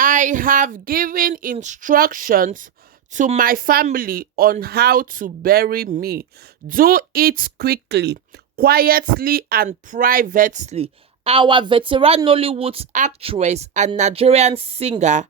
I have given instructions to my family on how to bury me. Do it quickly, quietly, and privately. Our veteran Nollywood actress and Nigerian singer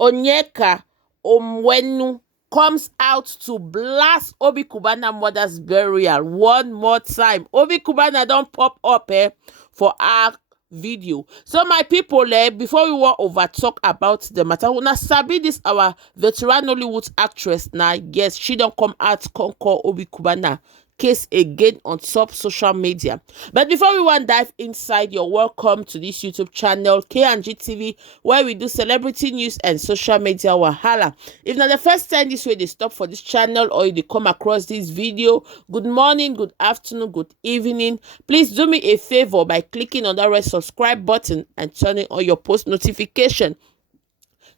Onyeka Onwenu comes out to blast Obi Cubana mother's burial one more time. Obi Cubana don't pop up for our video. So my people, before we want over talk about the matter, una sabi this our veteran Nollywood actress now. Yes, she don't come out conquer Obi Cubana case again on top social media. But before we want dive inside, you're welcome to this YouTube channel KNG TV, where we do celebrity news and social media wahala. If not the first time this way they stop for this channel, or you come across this video, good morning, good afternoon, good evening, please do me a favor by clicking on that red subscribe button and turning on your post notification.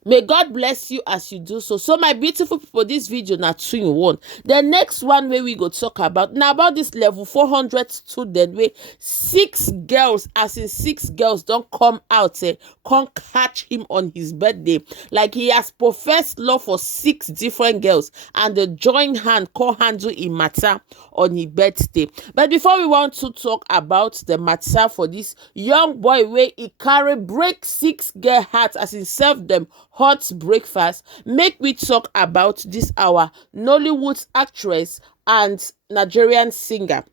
May God bless you as you do so. So my beautiful people, this video na 2-in-1. The next one where we go talk about now about this level 400 student where 6 girls, as in 6 girls, don't come out can't catch him on his birthday. Like he has professed love for 6 different girls and the joint hand call handle in matter on his birthday. But before we want to talk about the matter for this young boy where he carry break 6 girl hearts as in serve them hot breakfast, make we talk about this our Nollywood actress and Nigerian singer.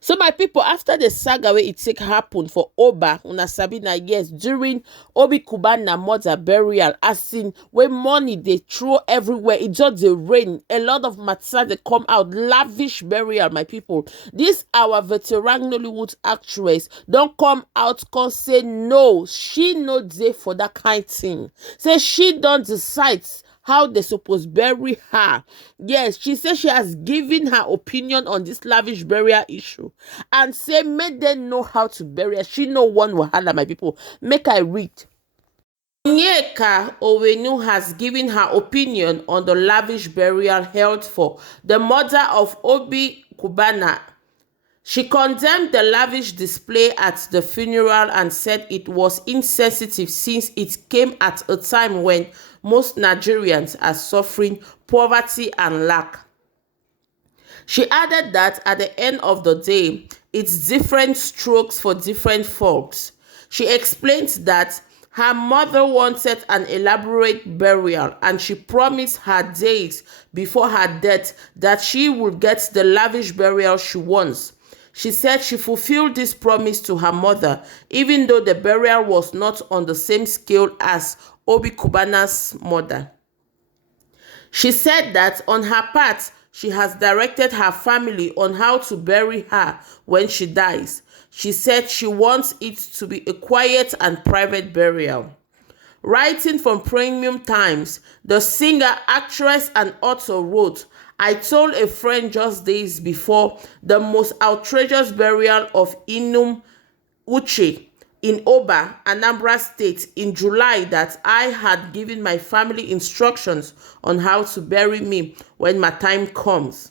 So my people, after the saga where it take happen for Oba una Sabina, yes, during Obi Cubana mother burial, as in when money they throw everywhere, it just the rain, a lot of matter they come out, lavish burial, my people. This our veteran Nollywood actress don't come out can say no, she no there for that kind thing. Say she don't decide how they supposed bury her. Yes, she says she has given her opinion on this lavish burial issue and say make them know how to bury her. She no one wahala, my people. Make I read. Onyeka Onwenu has given her opinion on the lavish burial held for the mother of Obi Cubana. She condemned the lavish display at the funeral and said it was insensitive since it came at a time when most Nigerians are suffering poverty and lack. She added that at the end of the day, it's different strokes for different folks. She explained that her mother wanted an elaborate burial and she promised her days before her death that she would get the lavish burial she wants. She said she fulfilled this promise to her mother, even though the burial was not on the same scale as Obi Cubana's mother. She said that on her part, she has directed her family on how to bury her when she dies. She said she wants it to be a quiet and private burial. Writing from Premium Times, the singer, actress, and author wrote, "I told a friend just days before the most outrageous burial of Inum Uche in Oba, Anambra State in July that I had given my family instructions on how to bury me when my time comes.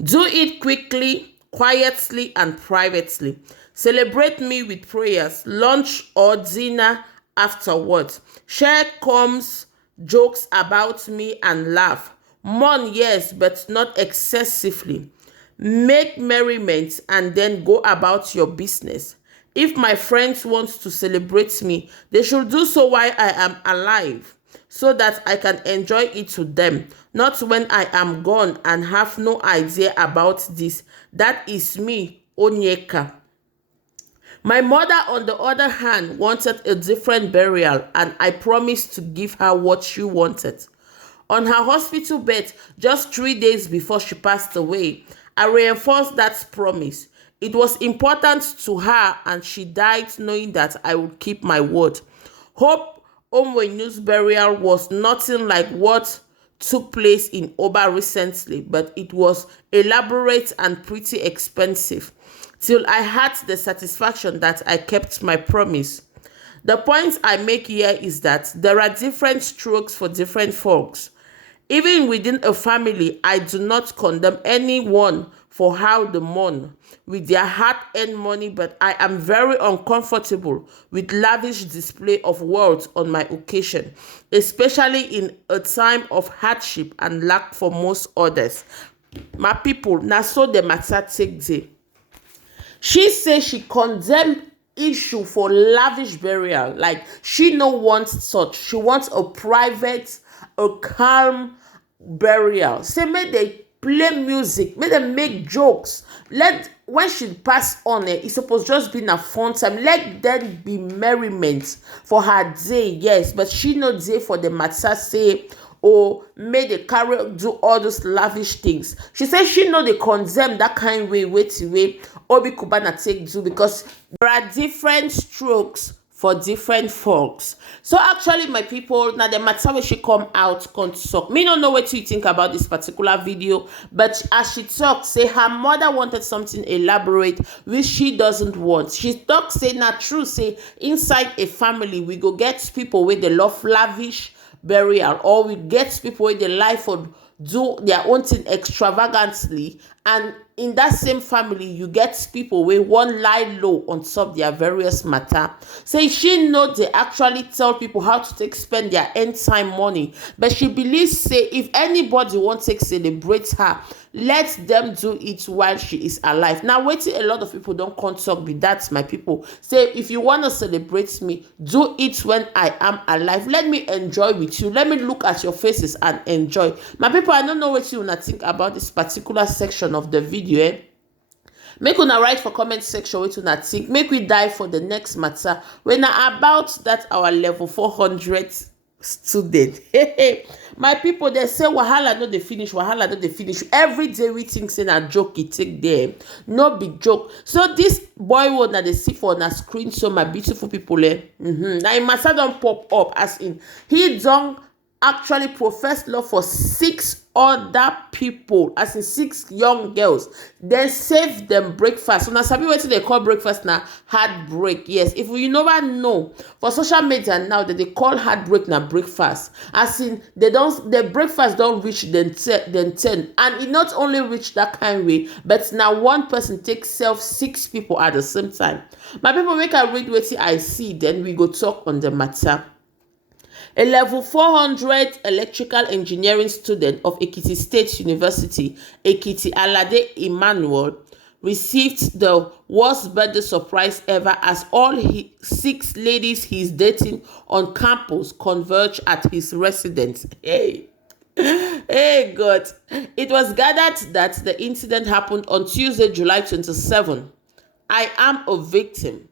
Do it quickly, quietly, and privately. Celebrate me with prayers, lunch or dinner afterwards. Share comes, jokes about me and laugh. Mourn, yes, but not excessively. Make merriment and then go about your business. If my friends want to celebrate me, they should do so while I am alive, so that I can enjoy it with them, not when I am gone and have no idea about this. That is me, Onyeka. My mother, on the other hand, wanted a different burial, and I promised to give her what she wanted. On her hospital bed, just 3 days before she passed away, I reinforced that promise. It was important to her, and she died knowing that I would keep my word. Hope Onwenu's burial was nothing like what took place in Oba recently, but it was elaborate and pretty expensive, till I had the satisfaction that I kept my promise. The point I make here is that there are different strokes for different folks. Even within a family, I do not condemn anyone for how they mourn with their hard-earned money, but I am very uncomfortable with lavish display of wealth on my occasion, especially in a time of hardship and lack for most others. My people, na so the matter take dey. She say she condemn issue for lavish burial. Like, she no wants such. She wants a private, a calm burial. Say make they play music, make them make jokes. Let when she pass on it's supposed just be a fun time. Let them be merriment for her day, yes. But she no day for the matter say, or may they carry do all those lavish things. She says she know they condemn that kind way Obi Cubana take do, because there are different strokes for different folks. So actually, my people, now the matter where she come out come talk. Me don't know what you think about this particular video, but as she talked, say her mother wanted something elaborate which she doesn't want. She talk say not true, say inside a family we go get people with the love lavish burial, or we get people with the life for do their own thing extravagantly, and in that same family you get people wey wan lie low on top their various matter. Say she know they actually tell people how to take spend their end time money, but she believes say if anybody wan take celebrate her, let them do it while she is alive. Now wetin a lot of people don come talk be that, my people. Say if you want to celebrate me, do it when I am alive. Let me enjoy with you, let me look at your faces and enjoy. My people, I don't know what you wanna think about this particular section of the video. Make una write for comment section what una think. Make we dive for the next matter when about that our level 400 student. My people, they say wahala no dey finish, wahala no dey finish. Every day we think say na joke e take them, no big joke. So this boy one that they see for na screen, so my beautiful people, now im matter don pop up, as in he don actually professed love for 6 other people, as in 6 young girls. Then save them breakfast. So now sabi wetin they call breakfast na heartbreak. Yes, if you never know, for social media now that they call heartbreak na breakfast, as in the breakfast don't reach then 10, and it not only reach that kind way, but now one person takes 6 people at the same time. My people, make I read wetin I see, then we go talk on the matter. A level 400 electrical engineering student of Ekiti State University, Ekiti Alade Emmanuel, received the worst birthday surprise ever as all 6 ladies he's dating on campus converge at his residence. Hey God. It was gathered that the incident happened on Tuesday, July 27. I am a victim.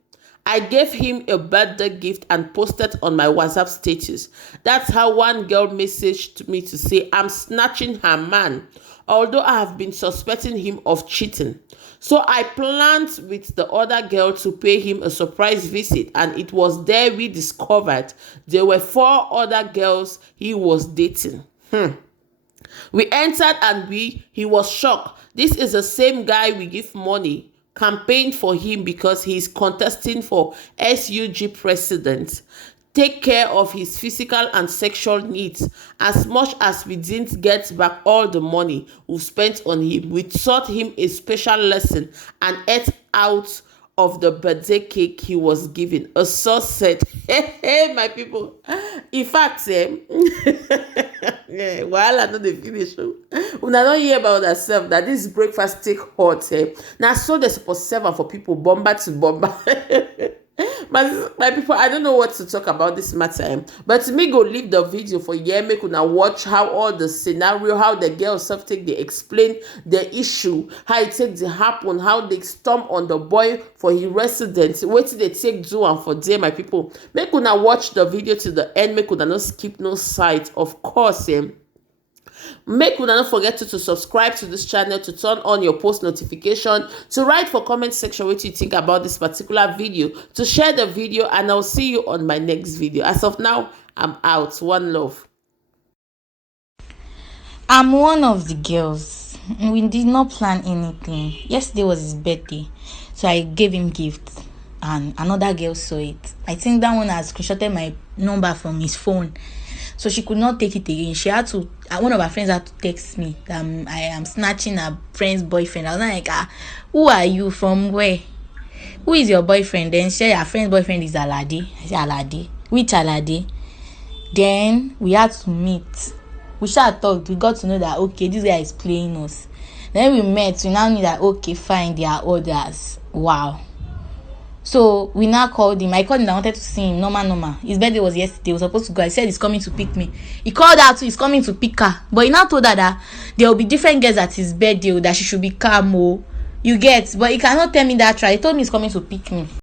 I gave him a birthday gift and posted on my WhatsApp status. That's how one girl messaged me to say I'm snatching her man, although I have been suspecting him of cheating. So I planned with the other girl to pay him a surprise visit, and it was there we discovered there were 4 other girls he was dating. We entered and he was shocked. This is the same guy we give money, campaigned for him because he is contesting for SUG president. Take care of his physical and sexual needs. As much as we didn't get back all the money we spent on him, we taught him a special lesson and ate out of the birthday cake he was given. A source said, hey, my people. In fact, yeah, while I know the finish, when I don't hear about herself that this breakfast take hot, now so they're supposed to serve for people bomber to bomber. My people, I don't know what to talk about this matter, but to me go leave the video for here, make una watch how all the scenario, how the girls self take, they explain the issue, how it take to happen, how they storm on the boy for his residence, what they take do and for there. My people, make una watch the video to the end, make una not skip no side, of course. Make una not forget to subscribe to this channel, to turn on your post notification, to write for comment section what you think about this particular video, to share the video, and I'll see you on my next video. As of now, I'm out. One love. I'm one of the girls. We did not plan anything. Yesterday was his birthday, so I gave him gifts, and another girl saw it. I think that one has screenshotted my number from his phone. So she could not take it again. She had to, one of her friends had to text me that I am snatching her friend's boyfriend. I was like, who are you, from where? Who is your boyfriend? Then she said her friend's boyfriend is Alade. I said, Alade? Which Alade? Then we had to meet. We talked. We got to know that, okay, this guy is playing us. Then we met. We now knew that, okay, fine, there are others. Wow. So we now called him. I called him. I wanted to see him. Normal. His birthday was yesterday. He was supposed to go. I said he's coming to pick me. He called out. He's coming to pick her. But he now told her that there will be different girls at his birthday. That she should be calm. You get. But he cannot tell me that right. He told me he's coming to pick me.